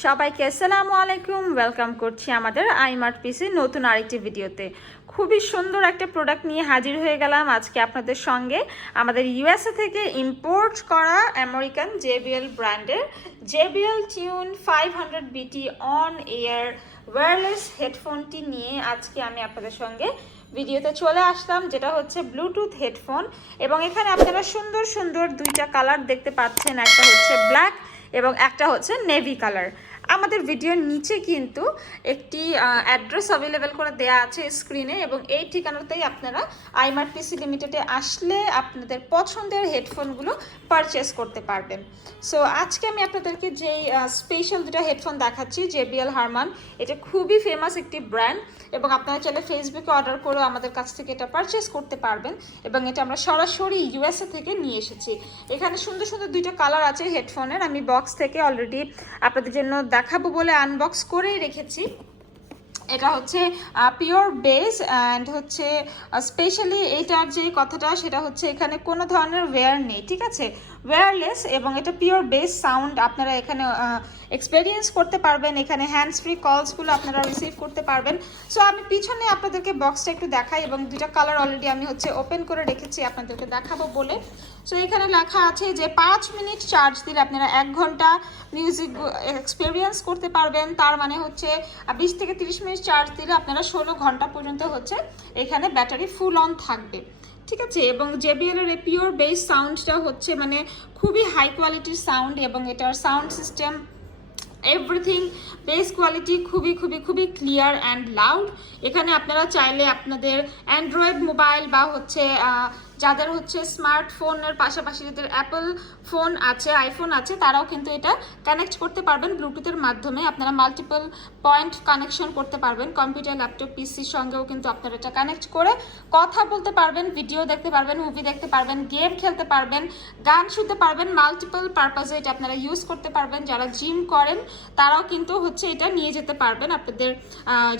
সবাইকে আসসালামু আলাইকুম, ওয়েলকাম করছি আমাদের iMart পিসি নতুন আরেকটি ভিডিওতে। খুবই সুন্দর একটা প্রোডাক্ট নিয়ে হাজির হয়ে গেলাম আজকে আপনাদের সঙ্গে। আমাদের ইউএসএ থেকে ইম্পোর্ট করা আমেরিকান JBL ব্র্যান্ডের JBL tune 500 BT on air wireless হেডফোনটি নিয়ে আজকে আমি আপনাদের সঙ্গে ভিডিওতে চলে আসলাম, যেটা হচ্ছে ব্লুটুথ হেডফোন। এবং এখানে আপনারা সুন্দর সুন্দর দুইটা কালার দেখতে পাচ্ছেন, একটা হচ্ছে ব্ল্যাক এবং একটা হচ্ছে নেভি কালার। আমাদের ভিডিওর নিচে কিন্তু একটি অ্যাড্রেস অ্যাভেলেবেল করে দেয়া আছে স্ক্রিনে, এবং এই ঠিকানাতেই আপনারা iMart পিসি লিমিটেডে আসলে আপনাদের পছন্দের হেডফোনগুলো পারচেস করতে পারবেন। সো আজকে আমি আপনাদেরকে যেই স্পেশাল দুটো হেডফোন দেখাচ্ছি, JBL হারমান, এটা খুবই ফেমাস একটি ব্র্যান্ড, এবং আপনারা চাইলে ফেসবুকে অর্ডার করেও আমাদের কাছ থেকে এটা পারচেস করতে পারবেন। এবং এটা আমরা সরাসরি ইউএসএ থেকে নিয়ে এসেছি। এখানে সুন্দর সুন্দর দুইটা কালার আছে হেডফোনের। আমি বক্স থেকে অলরেডি আপনাদের জন্য দেখাবো বলে আনবক্স করেই রেখেছি। এটা হচ্ছে পিওর বেস অ্যান্ড হচ্ছে স্পেশালি এইটার যে কথাটা সেটা হচ্ছে এখানে কোনো ধরনের ওয়্যার নেই, ঠিক আছে, ওয়্যারলেস, এবং এটা পিওর বেস সাউন্ড আপনারা এখানে এক্সপেরিয়েন্স করতে পারবেন। এখানে হ্যান্ডস ফ্রি কলসগুলো আপনারা রিসিভ করতে পারবেন। সো আমি পিছনে আপনাদেরকে বক্সটা একটু দেখাই, এবং দুইটা কালার অলরেডি আমি হচ্ছে ওপেন করে রেখেছি আপনাদেরকে দেখাবো বলে। সো এখানে লেখা আছে যে 5 মিনিট চার্জ দিলে আপনারা 1 ঘন্টা মিউজিক এক্সপেরিয়েন্স করতে পারবেন। তার মানে হচ্ছে 20 থেকে 30 মিনিট চার্জ দিলে আপনারা 16 ঘন্টা পর্যন্ত হচ্ছে এখানে ব্যাটারি ফুল অন থাকবে, ঠিক আছে। এবং JBL এর এই পিওর বেস সাউন্ডটা হচ্ছে মানে খুবই হাই কোয়ালিটির সাউন্ড, এবং এটার sound system everything base quality খুবই খুবই খুবই ক্লিয়ার অ্যান্ড লাউড। এখানে আপনারা চাইলে আপনাদের অ্যান্ড্রয়েড মোবাইল বা হচ্ছে যাদের হচ্ছে স্মার্টফোনের পাশাপাশি যাদের অ্যাপল ফোন আছে, আইফোন আছে, তারাও কিন্তু এটা কানেক্ট করতে পারবেন ব্লুটুথের মাধ্যমে। আপনারা মাল্টিপল পয়েন্ট কানেকশন করতে পারবেন। কম্পিউটার, ল্যাপটপ, পিসির সঙ্গেও কিন্তু আপনারা এটা কানেক্ট করে কথা বলতে পারবেন, ভিডিও দেখতে পারবেন, মুভি দেখতে পারবেন, গেম খেলতে পারবেন, গান শুনতে পারবেন। মাল্টিপল পারপাসে এটা আপনারা ইউজ করতে পারবেন। যারা জিম করেন তারাও কিন্তু হচ্ছে এটা নিয়ে যেতে পারবেন। আপনাদের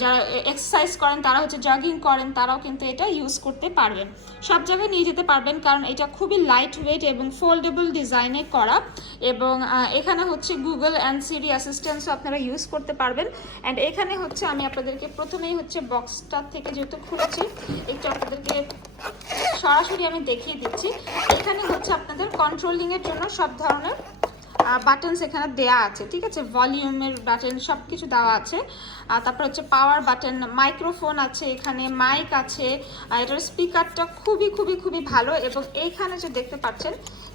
যারা এক্সারসাইজ করেন, তারা হচ্ছে জগিং করেন, তারাও কিন্তু এটা ইউজ করতে পারবেন, সব জায়গায় নিয়ে যেতে পারবেন, কারণ এটা খুবই লাইট ওয়েট এবং ফোল্ডেবল ডিজাইনে করা। এবং এখানে হচ্ছে গুগল অ্যান্ড সিরি অ্যাসিস্ট্যান্সও আপনারা ইউজ করতে পারবেন। অ্যান্ড এখানে হচ্ছে আমি আপনাদেরকে প্রথমেই হচ্ছে বক্সটা থেকে যেহেতু খুলেছি, একটু আপনাদেরকে সরাসরি আমি দেখিয়ে দিচ্ছি। এখানে হচ্ছে আপনাদের কন্ট্রোলিংয়ের জন্য সব ধরনের বাটনস এখানে দেয়া আছে, ঠিক আছে, ভলিউমের বাটন সব কিছু দেওয়া আছে। তারপর হচ্ছে পাওয়ার বাটন, মাইক্রোফোন আছে, এখানে মাইক আছে। এটার স্পিকারটা খুবই খুবই খুবই ভালো, এবং এইখানে যে দেখতে পাচ্ছেন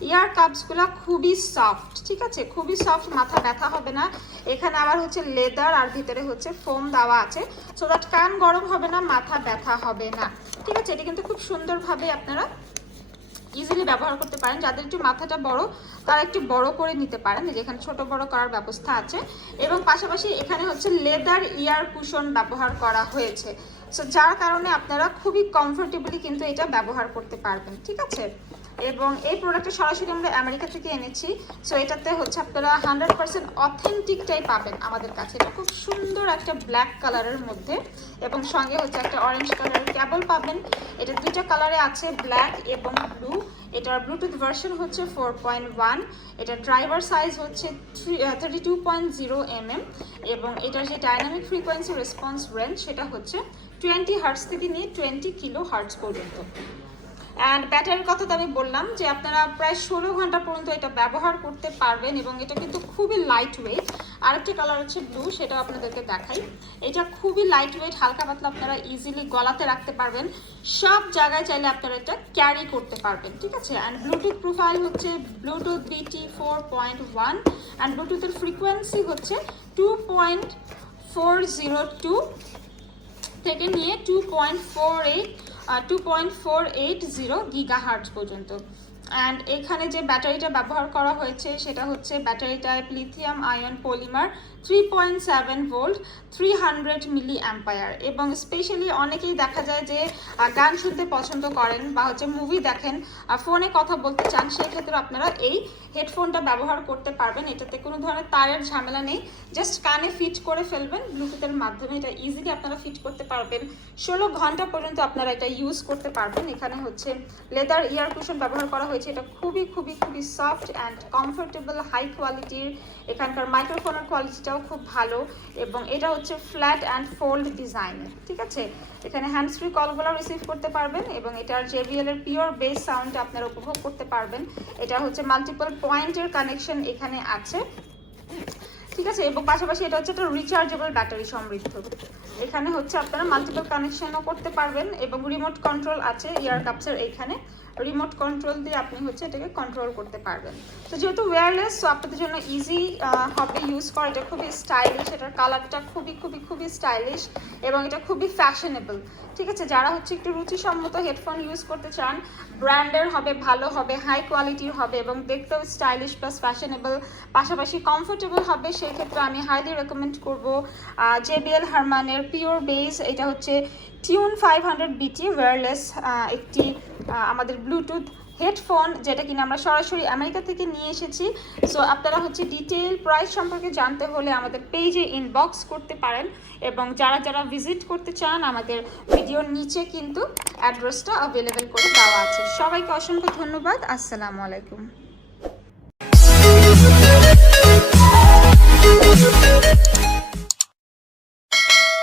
ইয়ার কাপসগুলো খুবই সফট, ঠিক আছে, খুবই সফট, মাথা ব্যথা হবে না। এখানে আবার হচ্ছে লেদার আর ভিতরে হচ্ছে ফোম দেওয়া আছে, সো দ্যাট কান গরম হবে না, মাথা ব্যথা হবে না, ঠিক আছে। এটা কিন্তু খুব সুন্দরভাবে আপনারা ইজিলি ব্যবহার করতে পারেন। যাদের একটু মাথাটা বড় তারা একটু বড় করে নিতে পারেন, যেখানে ছোট বড় করার ব্যবস্থা আছে। এবং পাশাপাশি এখানে হচ্ছে লেদার ইয়ার কুশন ব্যবহার করা হয়েছে, সো যার কারণে আপনারা খুবই কমফোর্টেবলি কিন্তু এটা ব্যবহার করতে পারবেন, ঠিক আছে। এবং এই প্রোডাক্টটা সরাসরি আমরা আমেরিকা থেকে এনেছি, সো এটাতে হচ্ছে আপনারা 100% অথেন্টিকটাই পাবেন আমাদের কাছে। এটা খুব সুন্দর একটা ব্ল্যাক কালারের মধ্যে, এবং সঙ্গে হচ্ছে একটা অরেঞ্জ কালারের কেবল পাবেন। এটা দুইটা কালারে আছে, ব্ল্যাক এবং ব্লু। এটার ব্লুটুথ ভার্সন হচ্ছে 4.1, এটা ড্রাইভার সাইজ হচ্ছে 32.0 mm, এবং এটার যে ডাইনামিক ফ্রিকোয়েন্সি রেসপন্স রেঞ্জ সেটা হচ্ছে 20 হার্টজ থেকে নিয়ে 20 কিলো হার্টজ পর্যন্ত। অ্যান্ড ব্যাটারির কথা তো আমি বললাম যে আপনারা প্রায় 16 ঘন্টা পর্যন্ত এটা ব্যবহার করতে পারবেন, এবং এটা কিন্তু খুবই লাইট ওয়েট। আরেকটি কালার হচ্ছে ব্লু, সেটাও আপনাদেরকে দেখাই। এটা খুবই লাইট ওয়েট, হালকা পাতলা, আপনারা ইজিলি গলাতে রাখতে পারবেন, সব জায়গায় চাইলে আপনারা এটা ক্যারি করতে পারবেন, ঠিক আছে। অ্যান্ড ব্লুটুথ প্রোফাইল হচ্ছে ব্লুটুথ BT 4.1, অ্যান্ড ব্লুটুথের ফ্রিকোয়েন্সি হচ্ছে 2.402 থেকে নিয়ে 2.480 গিগাহার্টজ পর্যন্ত। অ্যান্ড এখানে যে ব্যাটারিটা ব্যবহার করা হয়েছে সেটা হচ্ছে battery type lithium ion polymer, 3.7 volt, 300 মিলি অ্যাম্পায়ার। এবং স্পেশালি অনেকেই দেখা যায় যে গান শুনতে পছন্দ করেন বা হচ্ছে মুভি দেখেন, ফোনে কথা বলতে চান, সেক্ষেত্রে আপনারা এই হেডফোনটা ব্যবহার করতে পারবেন। এটাতে কোনো ধরনের তারের ঝামেলা নেই, জাস্ট কানে ফিট করে ফেলবেন ব্লুটুথের মাধ্যমে, এটা ইজিলি আপনারা ফিট করতে পারবেন। 16 ঘন্টা পর্যন্ত আপনারা এটা ইউজ করতে পারবেন। এখানে হচ্ছে লেদার ইয়ার কুশন ব্যবহার করা হয়েছে, হয়েছে। এটা খুবই খুবই খুবই সফট অ্যান্ড কমফোর্টেবল, হাই কোয়ালিটির। এখানকার মাইক্রোফোনের কোয়ালিটিটাও খুব ভালো এবং এটা হচ্ছে ফ্ল্যাট অ্যান্ড ফোল্ড ডিজাইনের, ঠিক আছে। এখানে হ্যান্ডস ফ্রি কলগুলো রিসিভ করতে পারবেন এবং এটার JBL এর পিওর বেস সাউন্ড আপনারা উপভোগ করতে পারবেন। এটা হচ্ছে মাল্টিপল পয়েন্টের কানেকশন এখানে আছে, ঠিক আছে। এবং পাশাপাশি এটা হচ্ছে একটা রিচার্জেবল ব্যাটারি সমৃদ্ধ। এখানে হচ্ছে আপনারা মাল্টিপল কানেকশনও করতে পারবেন এবং রিমোট কন্ট্রোল আছে ইয়ার কাপসের। এখানে রিমোট কন্ট্রোল দিয়ে আপনি হচ্ছে এটাকে কন্ট্রোল করতে পারবেন। তো যেহেতু ওয়্যারলেস, সো আপনাদের জন্য ইজি হবে ইউজ করা। এটা খুবই স্টাইলিশ, এটার কালারটা খুবই খুবই খুবই স্টাইলিশ এবং এটা খুবই ফ্যাশনেবল, ঠিক আছে। যারা হচ্ছে একটু রুচিসম্মত হেডফোন ইউজ করতে চান, ব্র্যান্ডের হবে, ভালো হবে, হাই কোয়ালিটির হবে এবং দেখতেও স্টাইলিশ প্লাস ফ্যাশনেবল, পাশাপাশি কমফোর্টেবল হবে, সেই ক্ষেত্রে আমি হাইলি রেকমেন্ড করব JBL হারমানের পিওর বেস। এটা হচ্ছে টিউন 500 BT ওয়্যারলেস একটি আমাদের ব্লুটুথ হেডফোন, যেটা কিনা আমরা সরাসরি আমেরিকা থেকে নিয়ে এসেছি। সো আপনারা হচ্ছে ডিটেইল প্রাইস সম্পর্কে জানতে হলে আমাদের পেজে ইনবক্স করতে পারেন এবং যারা যারা ভিজিট করতে চান আমাদের ভিডিওর নিচে কিন্তু অ্যাড্রেসটা অ্যাভেলেবেল করে দেওয়া আছে। সবাইকে অসংখ্য ধন্যবাদ। আসসালামু আলাইকুম।